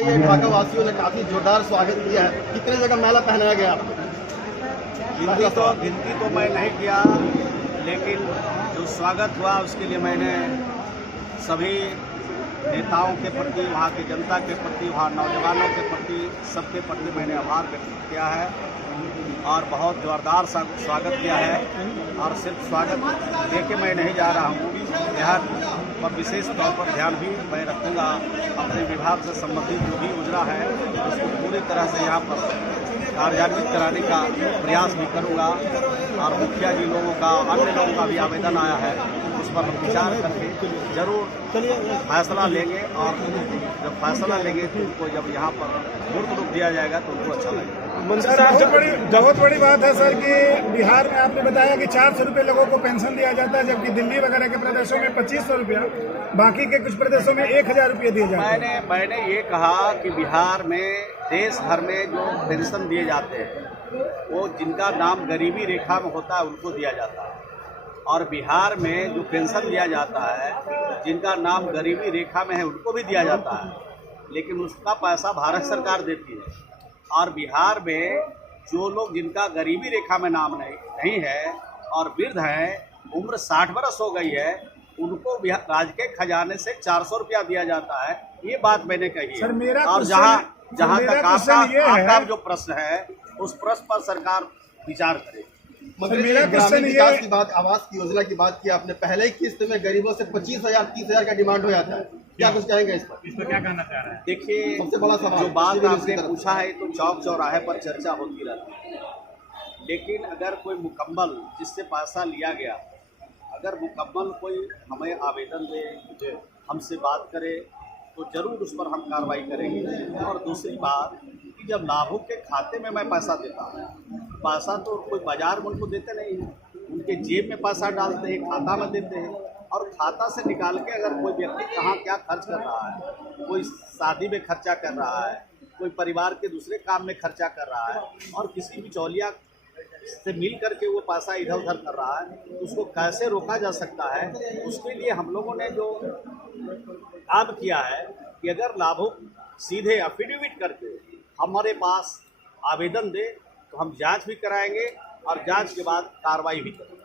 बताइए, ढाका वासियों ने काफी जोरदार स्वागत किया है, कितने जगह माला पहनाया गया आपको? गिनती तो मैं नहीं किया, लेकिन जो स्वागत हुआ उसके लिए मैंने सभी नेताओं के प्रति, वहाँ की जनता के प्रति, वहाँ नौजवानों के प्रति, सबके प्रति मैंने आभार व्यक्त किया है और बहुत जोरदार स्वागत किया है। और सिर्फ स्वागत लेके मैं नहीं जा रहा हूँ, बिहार पर विशेष तौर पर ध्यान भी मैं रखूँगा। अपने विभाग से संबंधित जो भी योजना है उसको पूरी तरह से यहाँ पर कार्यान्वित कराने का प्रयास भी करूँगा। और मुखिया जी लोगों का, अन्य लोगों का भी आवेदन आया है, उस पर हम विचार करके जरूर फैसला लेंगे। और जब फैसला लेंगे तो उनको जब यहाँ पर मूर्त रूप दिया जाएगा तो उनको अच्छा लगेगा। बहुत बड़ी बात है सर कि बिहार में आपने बताया कि 400 रुपये लोगों को पेंशन दिया जाता है, जबकि दिल्ली वगैरह के प्रदेशों में 2500 रुपया, बाकी के कुछ प्रदेशों में 1000 रुपये दिए जाते हैं। मैंने ये कहा कि बिहार में देश भर में जो पेंशन दिए जाते हैं वो जिनका नाम गरीबी रेखा में होता है उनको दिया जाता है, और बिहार में जो पेंशन दिया जाता है जिनका नाम गरीबी रेखा में है उनको भी दिया जाता है, लेकिन उसका पैसा भारत सरकार देती है। और बिहार में जो लोग जिनका गरीबी रेखा में नाम नहीं है और वृद्ध हैं, उम्र 60 वर्ष हो गई है, उनको राज्य के खजाने से 400 रुपया दिया जाता है। ये बात मैंने कही है। और जहाँ तक आपका जो प्रश्न है उस प्रश्न पर सरकार विचार करे। ग्रामीण विकास की बात, आवास की योजना की बात की आपने, पहले ही किस्त में गरीबों से 25,000 30,000 का डिमांड हो जाता है, क्या कुछ कहेंगे इस पर क्या कहना चाह रहे हैं? देखिए, सबसे बड़ा सवाल जो बात आपने पूछा है तो चौक चौराहे पर चर्चा होती रहती है, लेकिन अगर कोई मुकम्मल जिससे पैसा लिया गया, अगर मुकम्मल कोई हमें आवेदन दे, हमसे बात करे तो जरूर उस पर हम कार्रवाई करेंगे। और दूसरी बात कि जब लाभुक के खाते में मैं पैसा देता हूँ, पैसा तो कोई बाजार में उनको देते नहीं हैं, उनके जेब में पैसा डालते हैं, खाता में देते हैं, और खाता से निकाल के अगर कोई व्यक्ति कहाँ क्या खर्च कर रहा है, कोई शादी में खर्चा कर रहा है, कोई परिवार के दूसरे काम में खर्चा कर रहा है, और किसी बिचौलिया से मिल करके वो पैसा इधर उधर कर रहा है, तो उसको कैसे रोका जा सकता है। उसके लिए हम लोगों ने जो काम किया है कि अगर लाभुक सीधे एफिडेविट करके हमारे पास आवेदन दे तो हम जांच भी कराएंगे और जांच के बाद कार्रवाई भी करेंगे।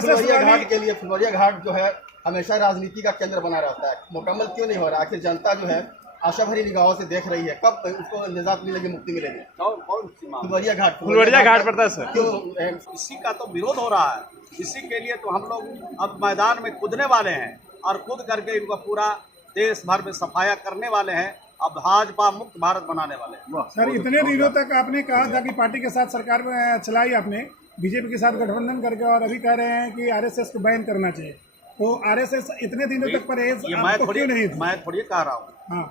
फुलवरिया घाट के लिए, फुलवरिया घाट जो है हमेशा राजनीति का केंद्र बना रहता है, मुकम्मल क्यों नहीं हो रहा? आखिर जनता जो है आशा भरी निगाहों से देख रही है, कब उसको निजात मिलेगी, मुक्ति मिलेगी? कौन सी मांग? फुलवरिया घाट पड़ता है सर, क्यों इसी का तो विरोध हो रहा है। इसी के लिए तो हम लोग अब मैदान में कूदने वाले हैं और कूद करके इनको पूरा देश भर में सफाया करने वाले हैं। अब भाजपा मुक्त भारत बनाने वाले हैं। सर, इतने दिनों तक आपने कहा था कि पार्टी के साथ सरकार में चलाई आपने, बीजेपी के साथ गठबंधन करके, और अभी कह रहे हैं कि आरएसएस को बैन करना चाहिए, तो आरएसएस इतने दिनों तक परहेज आपको क्यों नहीं थी? मैं थोड़ी कह रहा हूँ, हाँ,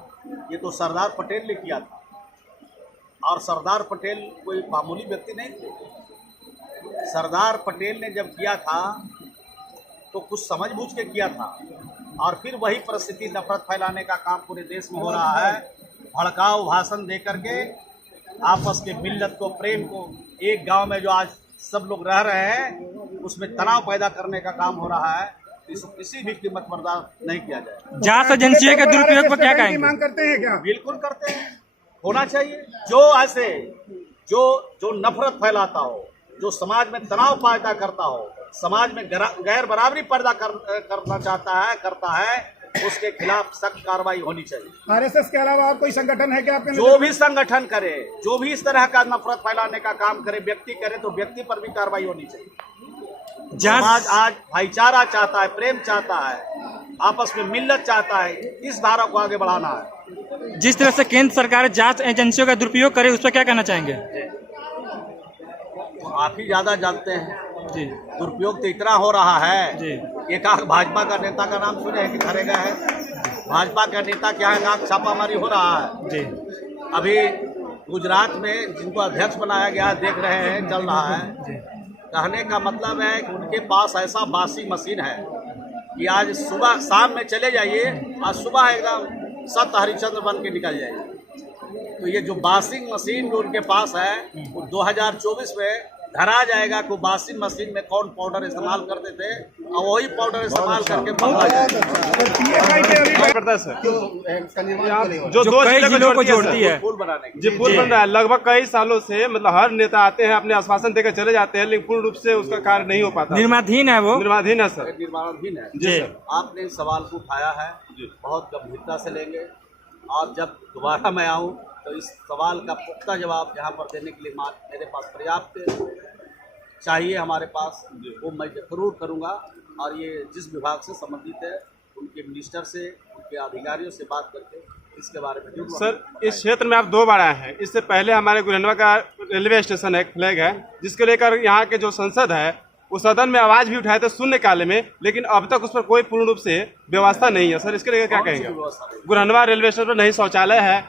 ये तो सरदार पटेल ने किया था, और सरदार पटेल कोई मामूली व्यक्ति नहीं थे। सरदार पटेल ने जब किया था तो कुछ समझबूझ के किया था, और फिर वही परिस्थिति नफरत फैलाने का काम पूरे देश में हो रहा है। भड़काऊ भाषण दे करके आपस के मिल्लत को, प्रेम को, एक गांव में जो आज सब लोग रह रहे हैं उसमें तनाव पैदा करने का काम हो रहा है। इसको किसी भी कीमत बर्दाश्त नहीं किया जाए। जांच एजेंसियों के दुरुपयोग पर क्या कहेंगे? मांग करते हैं क्या? बिल्कुल करते हैं, होना चाहिए। जो ऐसे जो नफरत फैलाता हो, जो समाज में तनाव पैदा करता हो, समाज में गैर बराबरी पैदा करना करता है, उसके खिलाफ सख्त कार्रवाई होनी चाहिए। आरएसएस के अलावा और कोई संगठन है क्या आपके? जो भी संगठन करे, जो भी इस तरह का नफरत फैलाने का काम करे, व्यक्ति करे, तो व्यक्ति पर भी कार्रवाई होनी चाहिए। समाज आज भाईचारा चाहता है, प्रेम चाहता है, आपस में मिल्लत चाहता है, इस धारा को आगे बढ़ाना है। जिस तरह से केंद्र सरकार जांच एजेंसियों का दुरुपयोग करे, उस पर क्या कहना चाहेंगे? आप ही ज्यादा जानते हैं जी। दुरुपयोग तो इतना हो रहा है जी। एक भाजपा का नेता का नाम सुने हैं कि घरे गए हैं? भाजपा का नेता क्या है, नाम छापामारी हो रहा है जी। अभी गुजरात में जिनको अध्यक्ष बनाया गया, देख रहे हैं, चल रहा है। कहने का मतलब है कि उनके पास ऐसा बासी मशीन है कि आज सुबह शाम में चले जाइए, आज सुबह एकदम सत हरिचंद्र बन के निकल जाइए। तो ये जो बासिंग मशीन जो उनके पास है वो 2024 में धरा जाएगा कि वॉशिंग मशीन में कौन पाउडर इस्तेमाल करते थे और वही पाउडर इस्तेमाल करके बदला जाएगा। पड़ता सर क्यों इसका निर्माण क्यों नहीं हो रहा? जो दो कई जिलों को जोड़ती है। पुल बनाने के जी पुल बन रहा है लगभग कई सालों से, मतलब हर नेता आते हैं अपने आश्वासन देकर चले जाते हैं, लेकिन पूर्ण रूप से उसका कार्य नहीं हो पाता। निर्माणाधीन है वो। निर्माणाधीन है सर। निर्माणाधीन है। जी सर। आपने इस सवाल को उठाया है, बहुत गंभीरता से लेंगे और जब दोबारा मैं आऊँ तो इस सवाल का पुख्ता जवाब यहाँ पर देने के लिए मेरे पास पर्याप्त चाहिए, हमारे पास वो मैं जरूर करूँगा। और ये जिस विभाग से संबंधित है उनके मिनिस्टर से, उनके अधिकारियों से बात करके इसके बारे में जरूर। सर इस क्षेत्र में आप 2 बार आए हैं, इससे पहले हमारे गुरनवा का रेलवे स्टेशन है, फ्लैग है, जिसको लेकर यहाँ के जो संसद है वो सदन में आवाज भी उठाए थे शून्यकाल में, लेकिन अब तक उस पर कोई पूर्ण रूप से व्यवस्था नहीं है। सर इसके लिए क्या कहेंगे? गुरनवा रेलवे स्टेशन पर नहीं शौचालय है,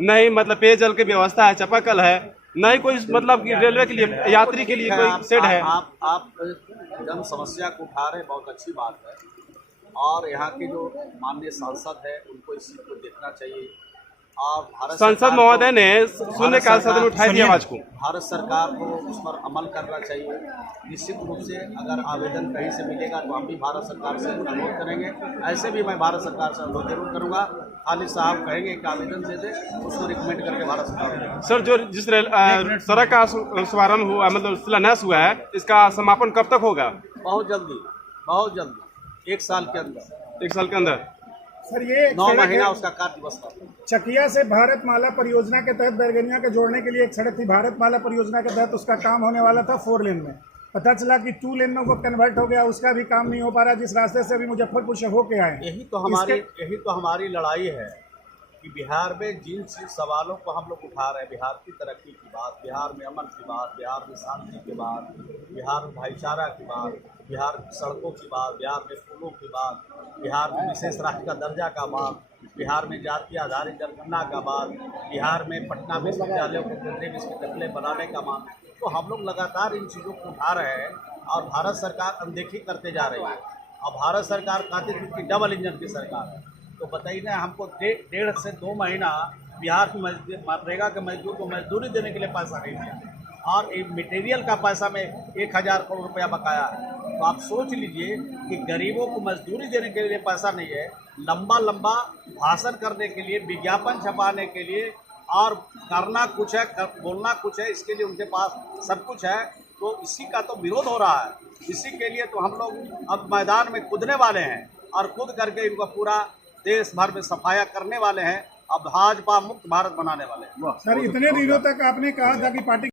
नहीं मतलब पेयजल की व्यवस्था है, चापाकल है, नहीं कोई मतलब कि रेलवे के लिए यात्री के लिए कोई शेड है। आप जन समस्या को उठा रहे, बहुत अच्छी बात है और यहाँ के जो माननीय सांसद है उनको इस चीज को देखना चाहिए। और भारत संसद महोदय ने शून्यकाल सदन में उठाई थी आवाज को। भारत सरकार को उस पर अमल करना चाहिए। निश्चित रूप से अगर आवेदन कहीं से मिलेगा तो हम भी भारत सरकार से अनुरोध करेंगे। ऐसे भी मैं भारत सरकार से अनुरोध जरूर करूँगा। खालिद साहब कहेंगे कि आवेदन दे दे, उसको रिकमेंड करके भारत सरकार। सर जो जिस सड़क का शुभारंभ हुआ, मतलब शिलान्यास हुआ है, इसका समापन कब तक होगा? बहुत जल्दी 1 साल के अंदर। 1 साल के अंदर सर ये 9 महीना उसका कार्य व्यवस्था। चकिया से भारत माला परियोजना के तहत बैरगनिया के जोड़ने के लिए एक सड़क थी, भारत माला परियोजना के तहत उसका काम होने वाला था 4 लेन में, पता चला कि 2 लेन में वो कन्वर्ट हो गया, उसका भी काम नहीं हो पा रहा, जिस रास्ते से अभी मुजफ्फरपुर से होके आए। यही तो हमारी लड़ाई है कि बिहार में जिन सवालों को हम लोग उठा रहे हैं, बिहार की तरक्की की बात, बिहार में अमन की बात, बिहार में शांति की बात, बिहार में भाईचारा की बात, बिहार की सड़कों की बात, बिहार में पुलों की बात, बिहार में विशेष राज्य का दर्जा का बात, बिहार में जाति आधारित जनगणना का बात, बिहार में पटना विश्वविद्यालयों को केंद्रीय विश्वविद्यालय बनाने का बात। तो हम लोग लगातार इन चीज़ों को उठा रहे हैं और भारत सरकार अनदेखी करते जा रही है। और भारत सरकार कहती थी कि डबल इंजन की सरकार है, तो बताइए ना, हमको 1.5 से 2 महीना बिहार की मनरेगा के मजदूर को मजदूरी देने के लिए पैसा नहीं दिया और एक मटेरियल का पैसा में 1000 करोड़ रुपया बकाया है। तो आप सोच लीजिए कि गरीबों को मजदूरी देने के लिए पैसा नहीं है, लंबा भाषण करने के लिए, विज्ञापन छपाने के लिए और करना कुछ है, बोलना कुछ है, इसके लिए उनके पास सब कुछ है। तो इसी का तो विरोध हो रहा है। इसी के लिए तो हम लोग अब मैदान में कूदने वाले हैं और कूद करके इनको पूरा देश भर में सफाया करने वाले हैं। अब भाजपा मुक्त भारत बनाने वाले हैं। सर इतने दिनों तक आपने कहा था कि पार्टी